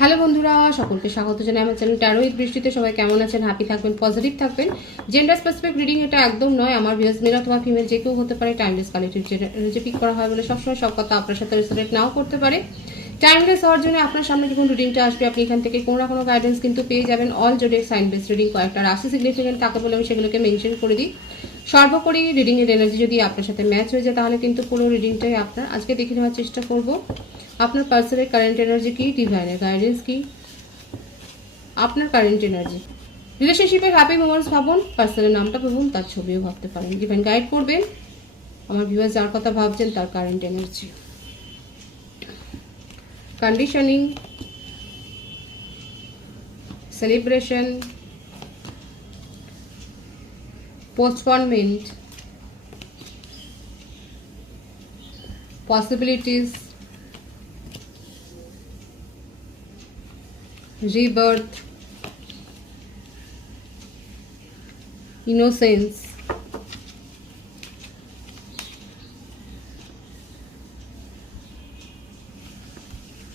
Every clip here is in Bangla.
হ্যালো বন্ধুরা, সকলকে স্বাগত জানাই আমার চ্যানেল উইথ বৃষ্টিতে। সবাই কেমন আছেন? হ্যাপি থাকবেন পজিটিভ থাকবেন। জেন্ডার স্পেসিফিক রিডিং এটা একদম নয়। আমার ভিউজ মেল অথবা ফিমেল যে কেউ হতে পারে টাইমলেস কালেক্টিভ যে পিক করা হয় বলে সবসময় সব কথা আপনার সাথে রেসোনেট নাও করতে পারে। টাইমলেস হওয়ার জন্য আপনার সামনে যখন রিডিংটা আসবে, আপনি এখান থেকে কোনো না কোনো গাইডেন্স কিন্তু পেয়ে যাবেন। অল জোডের সাইন বেস রিডিং কয়েকটা রাশি সিগনিফিকেন্ট কাকে বলে আমি সেগুলোকে মেনশন করে দিই। সর্বোপরি রিডিংয়ের এনার্জি যদি আপনার সাথে ম্যাচ হয়ে যায়, তাহলে কিন্তু পুরো রিডিংটাই আপনার। আজকে দেখে নেওয়ার চেষ্টা করব। আপনার পার্সনের কারেন্ট এনার্জি কি? ডিভাইনের গাইডেন্স কি? আপনার কারেন্ট এনার্জি রিলেশনশিপের হ্যাপি মোমেন্টস ভাবুন পার্সনের নামটা ভাবুন, তার ছবিও ভাবতে পারেন। ডিভাইন গাইড করবেন, আমার ভিউয়ার যার কথা ভাবছেন তার current energy conditioning celebration postponement, possibilities rebirth innocence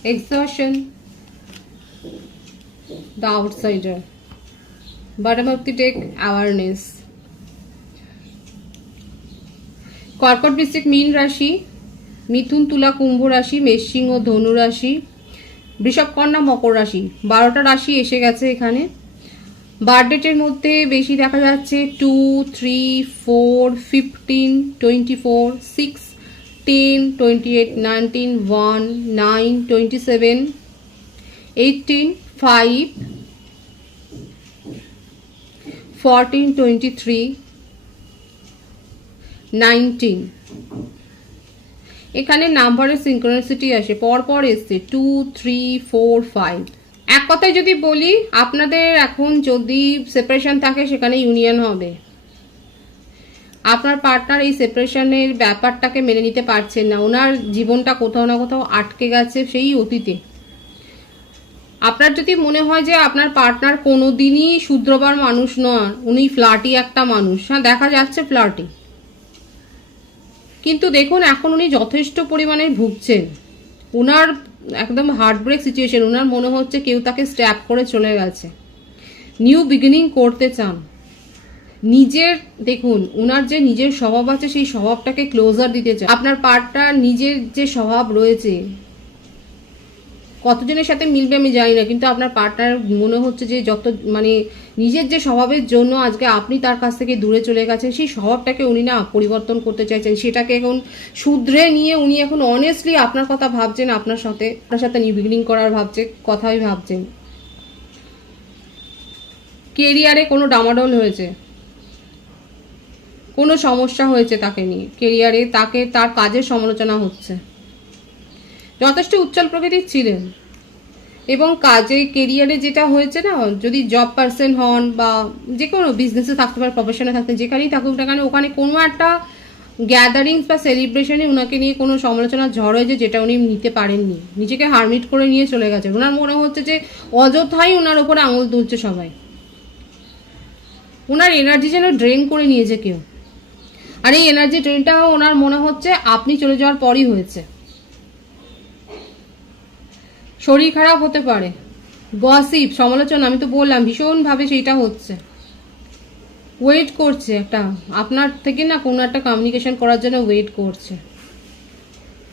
exhaustion the outsider bottom of the deck awareness কর্কট বৃশ্চিক মীন রাশি মিথুন তুলা কুম্ভ রাশি মেষসিংহ ধনু রাশি বৃষভ কন্যা মকর রাশি। বারোটা রাশি এসে গেছে এখানে। বার্থডেটের মধ্যে বেশি দেখা যাচ্ছে two three four fifteen twenty four six ten twenty eight nineteen one nine twenty seven eighteen five fourteen twenty three nineteen এখানে নাম্বারের সিঙ্ক্রোনিসিটি আসে, পরপর এসছে টু থ্রি ফোর ফাইভ এক কথায় যদি বলি, আপনাদের এখন যদি সেপারেশন থাকে, সেখানে ইউনিয়ন হবে। আপনার পার্টনার এই সেপারেশনের ব্যাপারটাকে মেনে নিতে পারছেন না। ওনার জীবনটা কোথাও না কোথাও আটকে গেছে সেই অতীতে। আপনার যদি মনে হয় যে আপনার পার্টনার কোনো দিনই শুদ্রবার মানুষ নয়, উনি ফ্লাটি একটা মানুষ। হ্যাঁ দেখা যাচ্ছে ফ্লাটি কিন্তু দেখুন, এখন উনি যথেষ্ট পরিমাণে ভুগছেন। ওনার একদম হার্টব্রেক সিচুয়েশন ওনার মনে হচ্ছে কেউ তাকে স্ট্যাপ করে চলে গেছে। নিউ বিগিনিং করতে চান। নিজের, দেখুন ওনার যে নিজের স্বভাব আছে, সেই স্বভাবটাকে ক্লোজার দিতে চান। আপনার পার্টটা নিজের যে স্বভাব রয়েছে কতজনের সাথে মিলবে আমি জানি না, কিন্তু আপনার পার্টনার মনে হচ্ছে যে যত মানে নিজের যে স্বভাবের জন্য আজকে আপনি তার কাছ থেকে দূরে চলে গেছেন, সেই স্বভাবটাকে উনি না পরিবর্তন করতে চাইছেন, সেটাকে এখন শুধরে নিয়ে উনি এখন অনেস্টলি আপনার কথা ভাবছেন, আপনার সাথে আপনার সাথে নিউ বিগিনিং করার ভাবছে কথাই ভাবছেন। কেরিয়ারে কোনো ডামাডোল হয়েছে? কোনো সমস্যা হয়েছে তাকে নিয়ে? কেরিয়ারে তাকে, তার কাজের সমালোচনা হচ্ছে। যথেষ্ট উজ্জ্বল প্রকৃতির ছিলেন। এবং কাজে কেরিয়ারে যেটা হয়েছে না, যদি জব পার্সন হন বা যে কোনো বিজনেসে থাকতে পারে প্রফেশনে থাকতে যেখানেই থাকুক না কেন, ওখানে কোনো একটা গ্যাদারিংস বা সেলিব্রেশনে ওনাকে নিয়ে কোনো সমালোচনা ঝড় হয়েছে যেটা উনি নিতে পারেননি। নিজেকে হারমিট করে নিয়ে চলে গেছে ওনার মনে হচ্ছে যে অযথাই ওনার ওপরে আঙুল তুলছে সবাই। ওনার এনার্জি যেন ড্রেন করে নিয়েছে কেউ। আর এই এনার্জি ড্রেনটা ওনার মনে হচ্ছে আপনি চলে যাওয়ার পরই হয়েছে। শরীর খারাপ হতে পারে। গসিপ সমালোচনা, আমি তো বললাম, ভীষণভাবে সেইটা হচ্ছে। ওয়েট করছে একটা, আপনার থেকে না কোনো একটা কমিউনিকেশন করার জন্য ওয়েট করছে।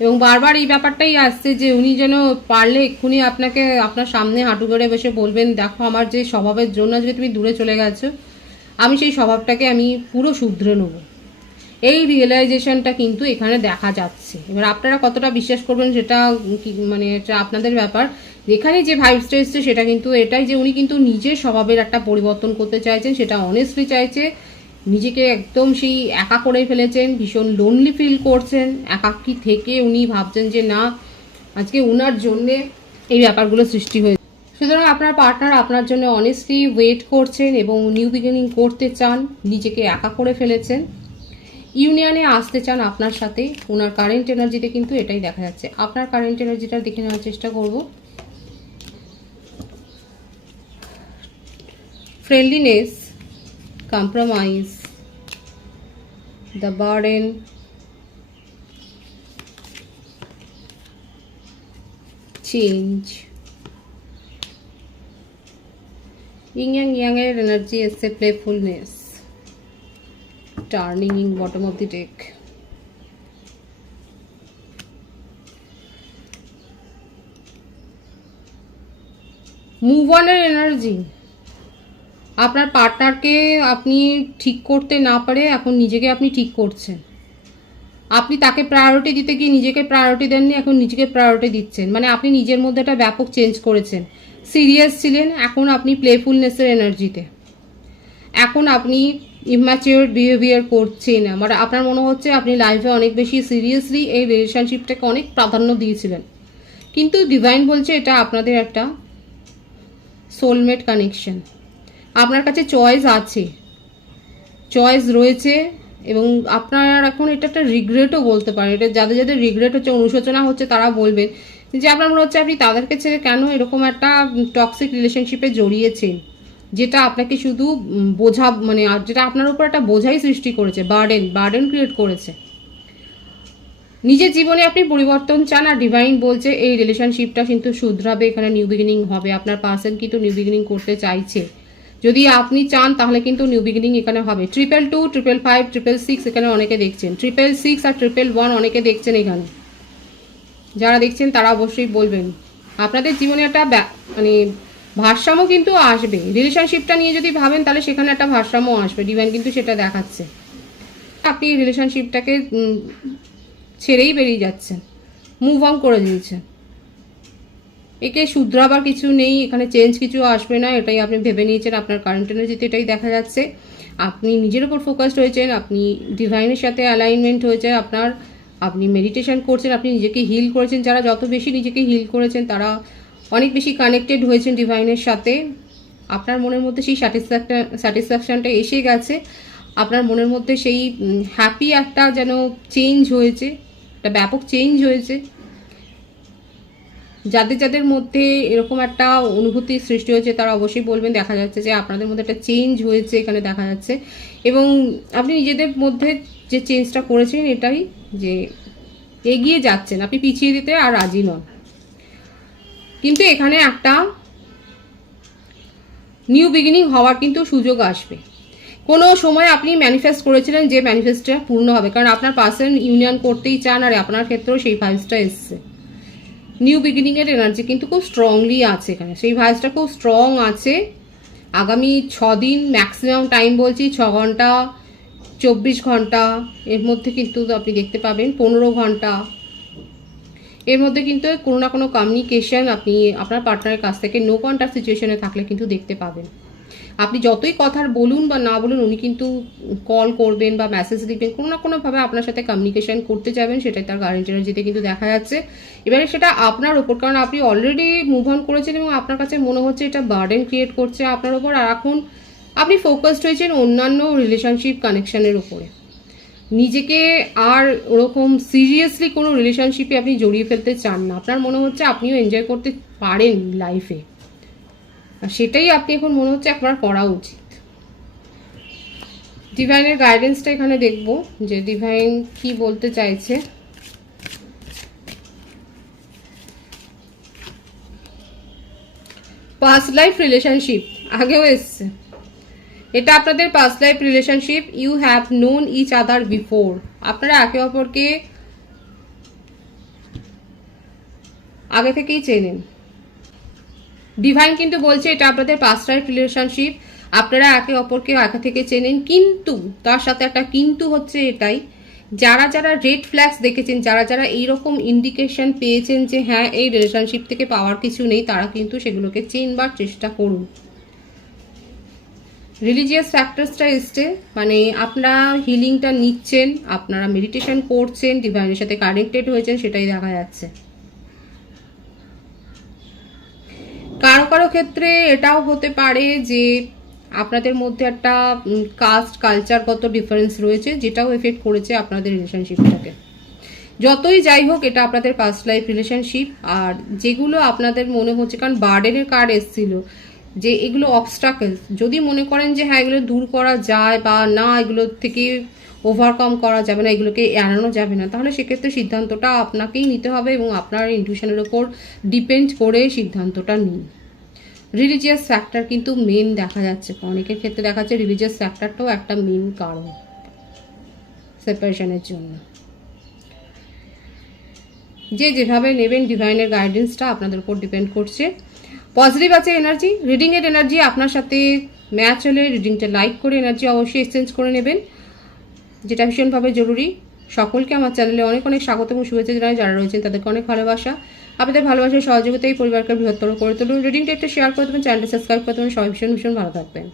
এবং বারবার এই ব্যাপারটাই আসছে যে উনি যেন পারলে এক্ষুনি আপনাকে আপনার সামনে হাঁটু ধরে বসে বলবেন, দেখো আমার যে স্বভাবের জন্য আজকে তুমি দূরে চলে গেছো, আমি সেই স্বভাবটাকে আমি পুরো শুধরে নেব। এই রিয়েলাইজেশনটা কিন্তু এখানে দেখা যাচ্ছে। এবার আপনারা কতটা বিশ্বাস করবেন সেটা মানে এটা আপনাদের ব্যাপার। যেখানে যে ভাইবসটা এসছে সেটা কিন্তু এটাই যে উনি কিন্তু নিজের স্বভাবের একটা পরিবর্তন করতে চাইছেন, সেটা অনেস্টলি চাইছে। নিজেকে একদম সেই একা করে ফেলেছেন, ভীষণ লোনলি ফিল করছেন, একাকি থেকে উনি ভাবছেন যে না, আজকে উনার জন্যে এই ব্যাপারগুলো সৃষ্টি হয়েছে সুতরাং আপনার পার্টনার আপনার জন্য অনেস্টলি ওয়েট করছেন এবং নিউ বিগিনিং করতে চান, নিজেকে একা করে ফেলেছেন। ইউনিয়নে আসতে চান আপনার সাথে, ওনার কারেন্ট এনার্জিতে কিন্তু এটাই দেখা যাচ্ছে। আপনার কারেন্ট এনার্জিটা দেখে নেওয়ার চেষ্টা করব। Friendliness compromise the burden changing yin yang এর এনার্জি এসছে playfulness turning in bottom of the deck move অনের energy আপনার পার্টনারকে আপনি ঠিক করতে না পারে, এখন নিজেকে আপনি ঠিক করছেন। আপনি তাকে প্রায়োরিটি দিতে গিয়ে নিজেকে প্রায়োরিটি দেননি, এখন নিজেকে প্রায়োরিটি দিচ্ছেন। মানে আপনি নিজের মধ্যে একটা ব্যাপক চেঞ্জ করেছেন। সিরিয়াস ছিলেন, এখন আপনি প্লেফুলনেসের এনার্জিতে এখন আপনি ইম্যাচিওর বিহেভিয়ার করছেন মানে আপনার মনে হচ্ছে আপনি লাইফে অনেক বেশি সিরিয়াসলি এই রিলেশনশিপটাকে অনেক প্রাধান্য দিয়েছিলেন। কিন্তু ডিভাইন বলছে এটা আপনাদের একটা সোলমেট কানেকশন আপনার কাছে চয়েস আছে। চয়েস রয়েছে এবং আপনার এখন এটা একটা রিগ্রেটও বলতে পারেন। এটা যাদের যাদের রিগ্রেট হচ্ছে, অনুশোচনা হচ্ছে, তারা বলবেন যে আপনার মনে হচ্ছে আপনি তাদেরকে ছেড়ে কেন এরকম একটা টক্সিক রিলেশনশিপে জড়িয়েছেন। যেটা আপনাকে শুধু বোঝা মানে যেটা আপনার উপর একটা বোঝাই সৃষ্টি করেছে বার্ডেন বার্ডেন ক্রিয়েট করেছে। নিজের জীবনে আপনি পরিবর্তন চান, আর ডিভাইন বলছে এই রিলেশনশিপটা কিন্তু শুধরাবে, এখানে নিউ বিগিনিং হবে। আপনার পার্সন কিন্তু নিউ বিগিনিং করতে চাইছে। যদি আপনি চান, তাহলে কিন্তু নিউ বিগিনিং এখানে হবে। Triple two triple five triple six এখানে অনেকে দেখছেন। ট্রিপল সিক্স আর ট্রিপল ওয়ান অনেকে দেখছেন এখানে। যারা দেখছেন, তারা অবশ্যই বলবেন। আপনাদের জীবনে একটা মানে ভারসাম্য কিন্তু আসবে। রিলেশনশিপটা নিয়ে যদি ভাবেন, তাহলে সেখানে একটা ভারসাম্য আসবে। ডিভাইন কিন্তু সেটা দেখাচ্ছে। আপনি রিলেশনশিপটাকে ছেড়েই বেরিয়ে যাচ্ছেন। মুভ অন করে দিয়েছেন। একে শুধরাবার কিছু নেই, এখানে চেঞ্জ কিছু আসবে না, এটাই আপনি ভেবে নিয়েছেন, আপনার কারেন্ট এনার্জিতে এটাই দেখা যাচ্ছে। আপনি নিজের উপর ফোকাসড হয়েছেন, আপনি ডিভাইনের সাথে অ্যালাইনমেন্ট হয়েছে আপনার, আপনি মেডিটেশন করছেন, আপনি নিজেকে হিল করেছেন। যারা যত বেশি নিজেকে হিল করেছেন, তারা অনেক বেশি কানেক্টেড হয়েছেন ডিভাইনের সাথে। আপনার মনের মধ্যে সেই স্যাটিসফ্যাকশন স্যাটিসফ্যাকশনটা এসে গেছে। আপনার মনের মধ্যে সেই হ্যাপি একটা যেন চেঞ্জ হয়েছে, একটা ব্যাপক চেঞ্জ হয়েছে। যাদের যাদের মধ্যে এরকম একটা অনুভূতি সৃষ্টি হয়েছে, তারা অবশ্যই বলবেন, দেখা যাচ্ছে যে আপনাদের মধ্যে একটা চেঞ্জ হয়েছে এখানে দেখা যাচ্ছে। এবং আপনি নিজেদের মধ্যে যে চেঞ্জটা করেছেন, এটাই যে এগিয়ে যাচ্ছেন। আপনি পিছিয়ে দিতে আর রাজি নন। কিন্তু এখানে একটা নিউ বিগিনিং হওয়ার কিন্তু সুযোগ আসবে। কোনো সময় আপনি ম্যানিফেস্ট করেছিলেন যে ম্যানিফেস্টটা পূর্ণ হবে, কারণ আপনার পার্সন ইউনিয়ন করতেই চান আর আপনার ক্ষেত্রেও সেই ভাইসটা এসছে। নিউ বিগিনিং এর এনার্জি কিন্তু খুব স্ট্রংলি আছে এখানে। সেই ভাইসটা খুব স্ট্রং আছে। আগামী ছ দিন ম্যাক্সিমাম টাইম বলছি ছ ঘণ্টা, চব্বিশ ঘণ্টা, এর মধ্যে কিন্তু আপনি দেখতে পাবেন, পনেরো ঘণ্টা। এর মধ্যে কিন্তু কোনো না কোনো কমিউনিকেশন আপনি আপনার পার্টনারের কাছ থেকে নো কন্ট্যাক্ট সিচুয়েশনে থাকলে কিন্তু দেখতে পাবেন। আপনি যতই কথার বলুন বা না বলুন, উনি কিন্তু কল করবেন বা মেসেজ লিখবেন কোনো না কোনোভাবে আপনার সাথে কমিউনিকেশন করতে যাবেন, সেটাই তার গার্ডেন এনার্জিতে কিন্তু দেখা যাচ্ছে। এবারে সেটা আপনার ওপর কারণ আপনি অলরেডি মুভ অন করেছেন এবং আপনার কাছে মনে হচ্ছে এটা বার্ডেন ক্রিয়েট করছে আপনার ওপর আর এখন আপনি ফোকাসড হয়েছেন অন্যান্য রিলেশনশিপ কানেকশানের উপরে। নিজেকে আর ওরকম সিরিয়াসলি কোনো রিলেশনশিপে আপনি জড়িয়ে ফেলতে চান না। আপনার মনে হচ্ছে আপনিও এনজয় করতে পারেন লাইফে সেটাই আপনি এখন মনে হচ্ছে আপনার করা উচিত। ডিভাইনের গাইডেন্সটা এখানে দেখব যে ডিভাইন কি বলতে চাইছে। পাস্ট লাইফ রিলেশনশিপ আগেও এসছে। এটা আপনাদের past life relationship you have known each other before আপনারা একে অপরকে আগে থেকেই চেনেন। ডিভাইন কিন্তু বলছে এটা আপনাদের পাস্ট লাইফ রিলেশনশিপ আপনারা একে অপরকে আগে থেকে চেনেন, কিন্তু তার সাথে একটা কিন্তু হচ্ছে এটাই। যারা যারা রেড ফ্ল্যাগস দেখেছেন, যারা যারা এইরকম ইন্ডিকেশন পেয়েছেন যে হ্যাঁ এই রিলেশনশিপ থেকে পাওয়ার কিছু নেই, তারা কিন্তু সেগুলোকে চেনবার চেষ্টা করুন। রিলিজিয়াস ফ্যাক্টরসটা এসছে মানে আপনারা হিলিংটা নিচ্ছেন, আপনারা মেডিটেশন করছেন ডিভাইনের সাথে কানেক্টেড হয়েছেন, সেটাই দেখা যাচ্ছে। কারও কারও ক্ষেত্রে এটাও হতে পারে যে আপনাদের মধ্যে একটা কাস্ট কালচারগত ডিফারেন্স রয়েছে, যেটাও এফেক্ট করেছে আপনাদের রিলেশনশিপটাকে যতই যাই হোক, এটা আপনাদের পাস্ট লাইফ রিলেশনশিপ আর যেগুলো আপনাদের মনে হচ্ছে, কারণ বার্ডেনের কার্ড এসছিল। যে এগুলো অবস্টাকেলস যদি মনে করেন যে হ্যাঁ এগুলো দূর করা যায় বা না, এগুলো থেকে ওভারকাম করা যাবে না, এগুলোকে এড়ানো যাবে না, তাহলে সেক্ষেত্রে সিদ্ধান্তটা আপনাকেই নিতে হবে এবং আপনার ইনটিউশনের ওপর ডিপেন্ড করে সিদ্ধান্তটা নিন। রিলিজিয়াস ফ্যাক্টর কিন্তু মেন দেখা যাচ্ছে। অনেকের ক্ষেত্রে দেখা যাচ্ছে রিলিজিয়াস ফ্যাক্টরটাও একটা মেন কারণ সেপারেশনের জন্য। যে যেভাবে নেবেন ডিভাইনের গাইডেন্সটা আপনাদের উপর ডিপেন্ড করছে। পজিটিভ আছে এনার্জি রিডিংয়ের এনার্জি আপনার সাথে ম্যাচ হলে রিডিংটা লাইক করে এনার্জি অবশ্যই এক্সচেঞ্জ করে নেবেন। যেটা ভীষণভাবে জরুরি। সকলকে আমার চ্যানেলে অনেক অনেক স্বাগত এবং শুভেচ্ছা জানাই। যারা রয়েছেন তাদেরকে অনেক ভালোবাসা। আপনাদের ভালোবাসার সহযোগিতায় পরিবারকে বৃহত্তর করে তুলুন। রিডিংটা একটু শেয়ার করে দেবেন চ্যানেলটা সাবস্ক্রাইব করে দেবেন। সবাই ভীষণ ভীষণ ভালো থাকবেন।